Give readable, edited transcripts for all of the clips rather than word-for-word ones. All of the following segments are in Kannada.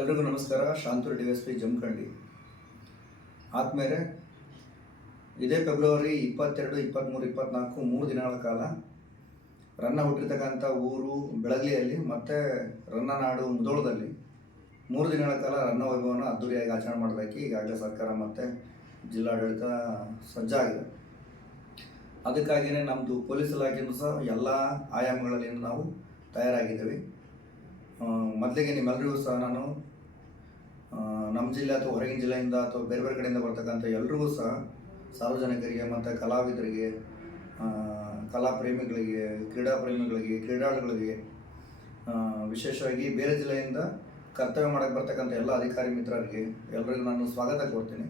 ಎಲ್ರಿಗೂ ನಮಸ್ಕಾರ. ಶಾಂತೂರು ಡಿ.ಎಸ್.ಪಿ ಜಮಖಂಡಿ. ಆದಮೇಲೆ ಇದೇ ಫೆಬ್ರವರಿ 22, 23, 24 3 ದಿನಗಳ ಕಾಲ ರನ್ನ ಹುಟ್ಟಿರ್ತಕ್ಕಂಥ ಊರು ಬೆಳಗ್ಲಿಯಲ್ಲಿ ಮತ್ತು ರನ್ನನಾಡು ಮುಧೋಳದಲ್ಲಿ 3 ದಿನಗಳ ಕಾಲ ರನ್ನ ವೈಭವನ ಅದ್ದೂರಿಯಾಗಿ ಆಚರಣೆ ಮಾಡೋದಕ್ಕೆ ಈಗಾಗಲೇ ಸರ್ಕಾರ ಮತ್ತು ಜಿಲ್ಲಾಡಳಿತ ಸಜ್ಜಾಗಿದೆ. ಅದಕ್ಕಾಗಿಯೇ ನಮ್ಮದು ಪೊಲೀಸ್ ಇಲಾಖೆಯೂ ಸಹ ಎಲ್ಲ ಆಯಾಮಗಳಲ್ಲಿ ನಾವು ತಯಾರಾಗಿದ್ದೇವೆ. ಮೊದಲಿಗೆ ನಿಮ್ಮೆಲ್ಲರಿಗೂ ಸಹ ನಾನು ನಮ್ಮ ಜಿಲ್ಲೆ ಅಥವಾ ಹೊರಗಿನ ಜಿಲ್ಲೆಯಿಂದ ಅಥವಾ ಬೇರೆ ಬೇರೆ ಕಡೆಯಿಂದ ಬರ್ತಕ್ಕಂಥ ಎಲ್ರಿಗೂ ಸಹ ಸಾರ್ವಜನಿಕರಿಗೆ ಮತ್ತು ಕಲಾವಿದರಿಗೆ, ಕಲಾ ಪ್ರೇಮಿಗಳಿಗೆ, ಕ್ರೀಡಾ ಪ್ರೇಮಿಗಳಿಗೆ, ಕ್ರೀಡಾಳುಗಳಿಗೆ, ವಿಶೇಷವಾಗಿ ಬೇರೆ ಜಿಲ್ಲೆಯಿಂದ ಕರ್ತವ್ಯ ಮಾಡೋಕ್ಕೆ ಬರ್ತಕ್ಕಂಥ ಎಲ್ಲ ಅಧಿಕಾರಿ ಮಿತ್ರರಿಗೆ ಎಲ್ಲರಿಗೂ ನಾನು ಸ್ವಾಗತ ಕೋರ್ತೀನಿ.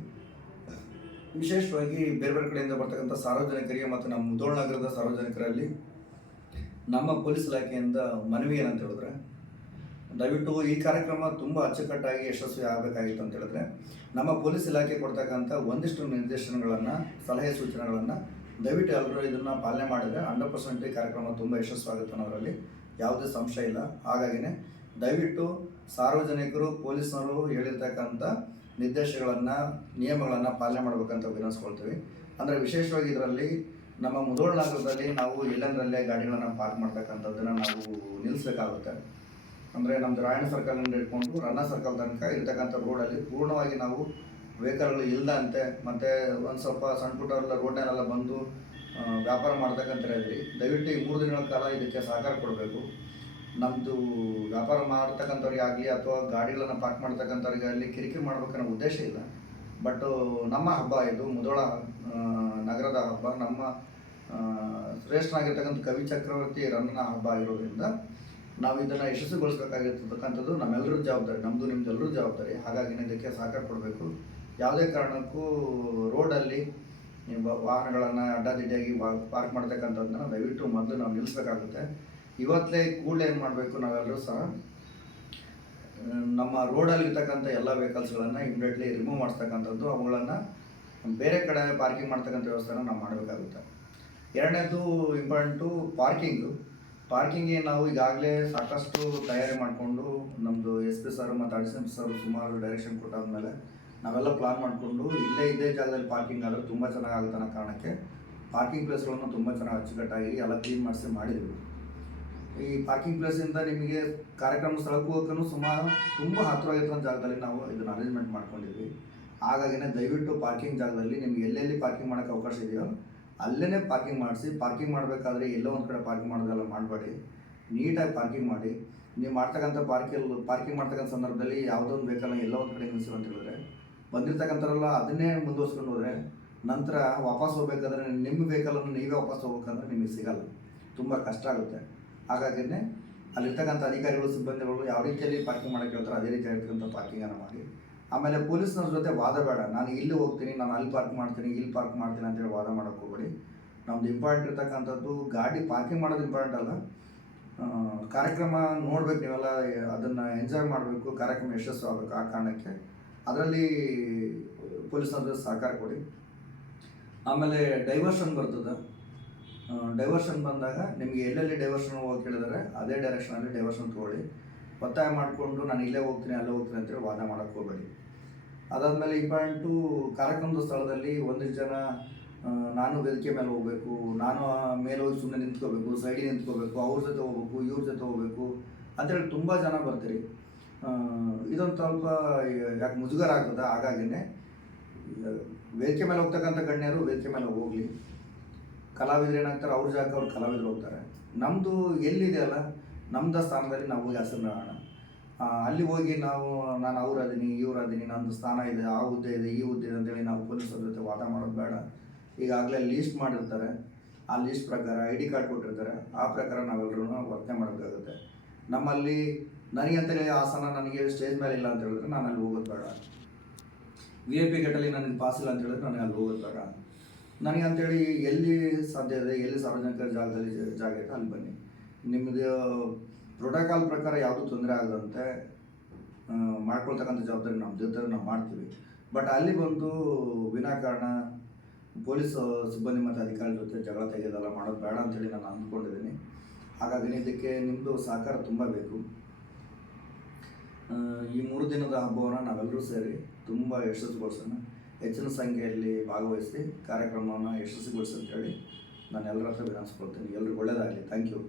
ವಿಶೇಷವಾಗಿ ಬೇರೆ ಬೇರೆ ಕಡೆಯಿಂದ ಬರ್ತಕ್ಕಂಥ ಸಾರ್ವಜನಿಕರಿಗೆ ಮತ್ತು ನಮ್ಮ ಮುಧೋಳ ನಗರದ ಸಾರ್ವಜನಿಕರಲ್ಲಿ ನಮ್ಮ ಪೊಲೀಸ್ ಇಲಾಖೆಯಿಂದ ಮನವಿ ಏನಂತ ಹೇಳಿದ್ರೆ, ದಯವಿಟ್ಟು ಈ ಕಾರ್ಯಕ್ರಮ ತುಂಬ ಅಚ್ಚುಕಟ್ಟಾಗಿ ಯಶಸ್ವಿ ಆಗಬೇಕಾಗಿತ್ತು ಅಂತ ಹೇಳಿದ್ರೆ ನಮ್ಮ ಪೊಲೀಸ್ ಇಲಾಖೆ ಕೊಡ್ತಕ್ಕಂಥ ಒಂದಿಷ್ಟು ನಿರ್ದೇಶನಗಳನ್ನು, ಸಲಹೆ ಸೂಚನೆಗಳನ್ನು ದಯವಿಟ್ಟು ಎಲ್ಲರೂ ಇದನ್ನು ಪಾಲನೆ ಮಾಡಿದರೆ 100% ಈ ಕಾರ್ಯಕ್ರಮ ತುಂಬ ಯಶಸ್ವಾಗುತ್ತೆ ಅನ್ನೋದರಲ್ಲಿ ಯಾವುದೇ ಸಂಶಯ ಇಲ್ಲ. ಹಾಗಾಗಿನೇ ದಯವಿಟ್ಟು ಸಾರ್ವಜನಿಕರು ಪೊಲೀಸ್ನವರು ಹೇಳಿರ್ತಕ್ಕಂಥ ನಿರ್ದೇಶನಗಳನ್ನು, ನಿಯಮಗಳನ್ನು ಪಾಲನೆ ಮಾಡಬೇಕಂತ ವಿನಂತಿಸ್ಕೊಳ್ತೀವಿ. ಅಂದರೆ ವಿಶೇಷವಾಗಿ ಇದರಲ್ಲಿ ನಮ್ಮ ಮುಧೋಳ ನಗರದಲ್ಲಿ ನಾವು ಎಲ್ಲೆಂದರಲ್ಲೇ ಗಾಡಿಗಳನ್ನು ಪಾರ್ಕ್ ಮಾಡ್ತಕ್ಕಂಥದ್ದನ್ನು ನಾವು ನಿಲ್ಲಿಸಬೇಕಾಗುತ್ತೆ. ಅಂದರೆ ನಮ್ಮದು ರಾಯಣ್ಣ ಸರ್ಕಲಿಂದ ಇಟ್ಕೊಂಡು ರನ್ನ ಸರ್ಕಲ್ ತನಕ ಇರ್ತಕ್ಕಂಥ ರೋಡಲ್ಲಿ ಪೂರ್ಣವಾಗಿ ನಾವು ವೆಹಿಕಲ್ಗಳು ಇಲ್ಲದಂತೆ ಮತ್ತು ಒಂದು ಸ್ವಲ್ಪ ಸಣ್ಣ ಪುಟ್ಟವರೆಲ್ಲ ರೋಡ್ನಲ್ಲೆಲ್ಲ ಬಂದು ವ್ಯಾಪಾರ ಮಾಡ್ತಕ್ಕಂಥ ಇದ್ರಿ. ದಯವಿಟ್ಟು ಈ 3 ದಿನಗಳ ಕಾಲ ಇದಕ್ಕೆ ಸಹಕಾರ ಕೊಡಬೇಕು. ನಮ್ಮದು ವ್ಯಾಪಾರ ಮಾಡ್ತಕ್ಕಂಥವ್ರಿಗೆ ಆಗಲಿ ಅಥವಾ ಗಾಡಿಗಳನ್ನು ಪಾರ್ಕ್ ಮಾಡ್ತಕ್ಕಂಥವ್ರಿಗೆ ಆಗಲಿ ಕಿರಿಕಿರಿ ಮಾಡ್ಬೇಕನ್ನೋ ಉದ್ದೇಶ ಇಲ್ಲ. ಬಟ್ ನಮ್ಮ ಹಬ್ಬ ಇದು, ಮುಧೋಳ ನಗರದ ಹಬ್ಬ, ನಮ್ಮ ಶ್ರೇಷ್ಠನಾಗಿರ್ತಕ್ಕಂಥ ಕವಿ ಚಕ್ರವರ್ತಿ ರನ್ನ ಹಬ್ಬ ಆಗಿರೋದ್ರಿಂದ ನಾವು ಇದನ್ನು ಯಶಸ್ವಿಗೊಳಿಸಬೇಕಾಗಿರ್ತಕ್ಕಂಥದ್ದು ನಮ್ಮೆಲ್ಲರೂ ಜವಾಬ್ದಾರಿ, ನಮ್ಮದು ನಿಮ್ಮದು ಎಲ್ಲರೂ ಜವಾಬ್ದಾರಿ. ಹಾಗಾಗಿ ಇದಕ್ಕೆ ಸಹಕಾರ ಕೊಡಬೇಕು. ಯಾವುದೇ ಕಾರಣಕ್ಕೂ ರೋಡಲ್ಲಿ ವಾಹನಗಳನ್ನು ಅಡ್ಡಾದಿಡ್ಡಿಯಾಗಿ ಪಾರ್ಕ್ ಮಾಡ್ತಕ್ಕಂಥದ್ದನ್ನ ದಯವಿಟ್ಟು ಮೊದಲು ನಾವು ನಿಲ್ಲಿಸಬೇಕಾಗುತ್ತೆ. ಇವತ್ತೇ ಕೂಡಲೇ ಏನು ಮಾಡಬೇಕು, ನಾವೆಲ್ಲರೂ ಸಹ ನಮ್ಮ ರೋಡಲ್ಲಿ ಇರ್ತಕ್ಕಂಥ ಎಲ್ಲ ವೆಹಿಕಲ್ಸ್ಗಳನ್ನು ಇಮಿಡಿಯೇಟ್ಲಿ ರಿಮೂವ್ ಮಾಡಿಸ್ತಕ್ಕಂಥದ್ದು, ಅವುಗಳನ್ನು ಬೇರೆ ಕಡೆ ಪಾರ್ಕಿಂಗ್ ಮಾಡ್ತಕ್ಕಂಥ ವ್ಯವಸ್ಥೆನ ನಾವು ಮಾಡಬೇಕಾಗುತ್ತೆ. ಎರಡನೇದು ಇಂಪಾರ್ಟೆಂಟು ಪಾರ್ಕಿಂಗ್ಗೆ ನಾವು ಈಗಾಗಲೇ ಸಾಕಷ್ಟು ತಯಾರಿ ಮಾಡಿಕೊಂಡು ನಮ್ಮದು SP ಸರ್ ಮತ್ತು ಅಡಿಷನಲ್ ಸರ್ ಸುಮಾರು ಡೈರೆಕ್ಷನ್ ಕೊಟ್ಟಾದ್ಮೇಲೆ ನಾವೆಲ್ಲ ಪ್ಲಾನ್ ಮಾಡಿಕೊಂಡು ಇದೇ ಜಾಗದಲ್ಲಿ ಪಾರ್ಕಿಂಗ್ ಆದರೆ ತುಂಬ ಚೆನ್ನಾಗಾಗುತ್ತೆ ಅನ್ನೋ ಕಾರಣಕ್ಕೆ ಪಾರ್ಕಿಂಗ್ ಪ್ಲೇಸ್ಗಳನ್ನು ತುಂಬ ಚೆನ್ನಾಗಿ ಅಚ್ಚುಕಟ್ಟಾಗಿ ಎಲ್ಲ ಕ್ಲೀನ್ ಮಾಡಿದ್ವಿ. ಈ ಪಾರ್ಕಿಂಗ್ ಪ್ಲೇಸಿಂದ ನಿಮಗೆ ಕಾರ್ಯಕ್ರಮ ಸ್ಥಳಕ್ಕೂ ಹೋಗೋಕ್ಕೂ ಸುಮಾರು ತುಂಬ ಹತ್ತಿರವಾಗಿರೋ ಜಾಗದಲ್ಲಿ ನಾವು ಇದನ್ನು ಅರೇಂಜ್ಮೆಂಟ್ ಮಾಡ್ಕೊಂಡಿದ್ವಿ. ಹಾಗಾಗಿನೇ ದಯವಿಟ್ಟು ಪಾರ್ಕಿಂಗ್ ಜಾಗದಲ್ಲಿ ನಿಮ್ಗೆ ಎಲ್ಲೆಲ್ಲಿ ಪಾರ್ಕಿಂಗ್ ಮಾಡೋಕ್ಕೆ ಅವಕಾಶ ಇದೆಯೋ ಅಲ್ಲೇ ಪಾರ್ಕಿಂಗ್ ಮಾಡಿಸಿ. ಪಾರ್ಕಿಂಗ್ ಮಾಡಬೇಕಾದ್ರೆ ಎಲ್ಲೋ ಒಂದು ಕಡೆ ಪಾರ್ಕಿಂಗ್ ಮಾಡೋದೆಲ್ಲ ಮಾಡಬೇಡಿ, ನೀಟಾಗಿ ಪಾರ್ಕಿಂಗ್ ಮಾಡಿ. ನೀವು ಮಾಡ್ತಕ್ಕಂಥ ಪಾರ್ಕಿಂಗ್ ಮಾಡ್ತಕ್ಕಂಥ ಸಂದರ್ಭದಲ್ಲಿ ಯಾವುದೋ ಒಂದು ವೆಹಿಕಲ್ನ ಎಲ್ಲೋ ಒಂದು ಕಡೆ ನಿಲ್ಲಿಸಿ ಅಂತ ಹೇಳಿದ್ರೆ ಬಂದಿರ್ತಕ್ಕಂಥವ್ರೆಲ್ಲ ಅದನ್ನೇ ಮುಂದುವರ್ಸ್ಕೊಂಡು ಹೋದರೆ ನಂತರ ವಾಪಸ್ ಹೋಗ್ಬೇಕಾದ್ರೆ ನಿಮ್ಮ ವೆಹಿಕಲನ್ನು ನೀವೇ ವಾಪಸ್ ಹೋಗ್ಬೇಕಂದ್ರೆ ನಿಮಗೆ ಸಿಗಲ್ಲ, ತುಂಬ ಕಷ್ಟ ಆಗುತ್ತೆ. ಹಾಗಾಗಿನೇ ಅಲ್ಲಿರ್ತಕ್ಕಂಥ ಅಧಿಕಾರಿಗಳು, ಸಿಬ್ಬಂದಿಗಳು ಯಾವ ರೀತಿಯಲ್ಲಿ ಪಾರ್ಕಿಂಗ್ ಮಾಡೋಕ್ಕೆ ಹೇಳ್ತಾರೆ ಅದೇ ರೀತಿ ಆಗಿರ್ತಕ್ಕಂಥ ಪಾರ್ಕಿಂಗನ್ನು ಮಾಡಿ. ಆಮೇಲೆ ಪೊಲೀಸ್ನವ್ರ ಜೊತೆ ವಾದ ಬೇಡ, ನಾನು ಇಲ್ಲಿ ಹೋಗ್ತೀನಿ, ನಾನು ಅಲ್ಲಿ ಪಾರ್ಕ್ ಮಾಡ್ತೀನಿ, ಇಲ್ಲಿ ಪಾರ್ಕ್ ಮಾಡ್ತೀನಿ ಅಂತೇಳಿ ವಾದ ಮಾಡೋಕ್ಕೆ ಹೋಗ್ಬೇಡಿ. ನಮ್ದು ಇಂಪಾರ್ಟೆಂಟ್ ಇರ್ತಕ್ಕಂಥದ್ದು ಗಾಡಿ ಪಾರ್ಕಿಂಗ್ ಮಾಡೋದು ಇಂಪಾರ್ಟೆಂಟ್ ಅಲ್ಲ, ಕಾರ್ಯಕ್ರಮ ನೋಡ್ಬೇಕು, ನೀವೆಲ್ಲ ಅದನ್ನು ಎಂಜಾಯ್ ಮಾಡಬೇಕು, ಕಾರ್ಯಕ್ರಮ ಯಶಸ್ಸು ಆಗಬೇಕು. ಆ ಕಾರಣಕ್ಕೆ ಅದರಲ್ಲಿ ಪೊಲೀಸ್ನವ್ರ ಸಹಕಾರ ಕೊಡಿ. ಆಮೇಲೆ ಡೈವರ್ಷನ್ ಬರ್ತದೆ. ಡೈವರ್ಷನ್ ಬಂದಾಗ ನಿಮಗೆ ಎಲ್ಲೆಲ್ಲಿ ಡೈವರ್ಷನ್ ಹೋಗೋಕೆ ಹೇಳಿದರೆ ಅದೇ ಡೈರೆಕ್ಷನಲ್ಲಿ ಡೈವರ್ಷನ್ ತೊಗೊಳ್ಳಿ. ಒತ್ತಾಯ ಮಾಡಿಕೊಂಡು ನಾನು ಇಲ್ಲೇ ಹೋಗ್ತೀನಿ ಅಲ್ಲೇ ಹೋಗ್ತೀನಿ ಅಂತೇಳಿ ವಾದ ಮಾಡೋಕ್ಕೆ ಹೋಗಬೇಡಿ. ಅದಾದಮೇಲೆ ಇಂಪಾರ್ಟೆಂಟು ಕಾರ್ಯಕ್ರಮದ ಸ್ಥಳದಲ್ಲಿ ಒಂದಿಷ್ಟು ಜನ ನಾನು ವೇದಿಕೆ ಮೇಲೆ ಹೋಗಬೇಕು, ನಾನು ಮೇಲೆ ಹೋಗಿ ಸುಮ್ಮನೆ ನಿಂತ್ಕೋಬೇಕು, ಸೈಡಿಗೆ ನಿಂತ್ಕೋಬೇಕು, ಅವ್ರ ಜೊತೆ ಹೋಗ್ಬೇಕು, ಇವ್ರ ಜೊತೆ ಹೋಗಬೇಕು ಅಂತೇಳಿ ತುಂಬ ಜನ ಬರ್ತೀರಿ. ಇದೊಂದು ಸ್ವಲ್ಪ ಯಾಕೆ ಮುಜುಗರ ಆಗ್ತದೆ. ಹಾಗಾಗಿನೇ ವೇದಿಕೆ ಮೇಲೆ ಹೋಗ್ತಕ್ಕಂಥ ಗಣ್ಯರು ವೇದಿಕೆ ಮೇಲೆ ಹೋಗಲಿ. ಕಲಾವಿದರು ಏನಾಗ್ತಾರೆ, ಅವ್ರ ಜಾಗಕ್ಕೆ ಅವ್ರು ಕಲಾವಿದರು ಹೋಗ್ತಾರೆ. ನಮ್ಮದು ಎಲ್ಲಿದೆಯಲ್ಲ ನಮ್ಮದ ಸ್ಥಾನದಲ್ಲಿ ನಾವು ಹೋಗಿ ಹೆಸರಾಗೋಣ. ಅಲ್ಲಿ ಹೋಗಿ ನಾನು ಅವ್ರದೀನಿ ಇವ್ರದೀನಿ, ನಮ್ಮದು ಸ್ಥಾನ ಇದೆ, ಆ ಹುದ್ದೆ ಇದೆ, ಈ ಹುದ್ದೆ ಇದೆ ಅಂತೇಳಿ ನಾವು ಪೊಲೀಸರ ಜೊತೆ ವಾದ ಮಾಡೋದು ಬೇಡ. ಈಗಾಗಲೇ ಲೀಸ್ಟ್ ಮಾಡಿರ್ತಾರೆ, ಆ ಲೀಸ್ಟ್ ಪ್ರಕಾರ ID ಕಾರ್ಡ್ ಕೊಟ್ಟಿರ್ತಾರೆ, ಆ ಪ್ರಕಾರ ನಾವೆಲ್ಲರೂ ವರ್ತನೆ ಮಾಡಬೇಕಾಗುತ್ತೆ. ನಮ್ಮಲ್ಲಿ ನನಗಂತೇಳಿ ಆಸನ ನನಗೆ ಸ್ಟೇಜ್ ಮೇಲೆ ಇಲ್ಲ ಅಂತ ಹೇಳಿದ್ರೆ ನಾನು ಅಲ್ಲಿ ಹೋಗೋದು ಬೇಡ. VIP ಗೇಟಲ್ಲಿ ನನಗೆ ಪಾಸ್ ಇಲ್ಲ ಅಂತ ಹೇಳಿದ್ರೆ ನನಗೆ ಅಲ್ಲಿ ಹೋಗೋದು ಬೇಡ. ನನಗೆ ಅಂಥೇಳಿ ಎಲ್ಲಿ ಸಾಧ್ಯ ಇದೆ, ಎಲ್ಲಿ ಸಾರ್ವಜನಿಕ ಜಾಗದಲ್ಲಿ ಜಾಗ ಇದೆ ಅಲ್ಲಿ ಬನ್ನಿ. ನಿಮ್ಮದು ಪ್ರೋಟೋಕಾಲ್ ಪ್ರಕಾರ ಯಾವುದೂ ತೊಂದರೆ ಆಗದಂತೆ ಮಾಡ್ಕೊಳ್ತಕ್ಕಂಥ ಜವಾಬ್ದಾರಿ ನಮ್ಮ ಜೊತೆ ನಾವು ಮಾಡ್ತೀವಿ. ಬಟ್ ಅಲ್ಲಿ ಬಂದು ವಿನಾಕಾರಣ ಪೊಲೀಸ್ ಸಿಬ್ಬಂದಿ ಮತ್ತು ಅಧಿಕಾರಿ ಜೊತೆ ಜಗಳ ತೆಗೆಯೋದೆಲ್ಲ ಮಾಡೋದು ಬೇಡ ಅಂತೇಳಿ ನಾನು ಅಂದ್ಕೊಂಡಿದ್ದೀನಿ. ಹಾಗಾಗಿ ಇದಕ್ಕೆ ನಿಮ್ಮದು ಸಹಕಾರ ತುಂಬ ಬೇಕು. ಈ 3 ದಿನದ ಹಬ್ಬವನ್ನು ನಾವೆಲ್ಲರೂ ಸೇರಿ ತುಂಬ ಯಶಸ್ವಿಗೊಳಿಸೋಣ, ಹೆಚ್ಚಿನ ಸಂಖ್ಯೆಯಲ್ಲಿ ಭಾಗವಹಿಸಿ ಕಾರ್ಯಕ್ರಮವನ್ನು ಯಶಸ್ವಿಗೊಳಿಸಿ ಅಂತೇಳಿ ನಾನು ಎಲ್ಲರ ಹತ್ರ ವಿನಂತಿಸ್ಕೊಳ್ತೀನಿ. ಎಲ್ರಿಗೂ ಒಳ್ಳೆಯದಾಗಲಿ. Thank you.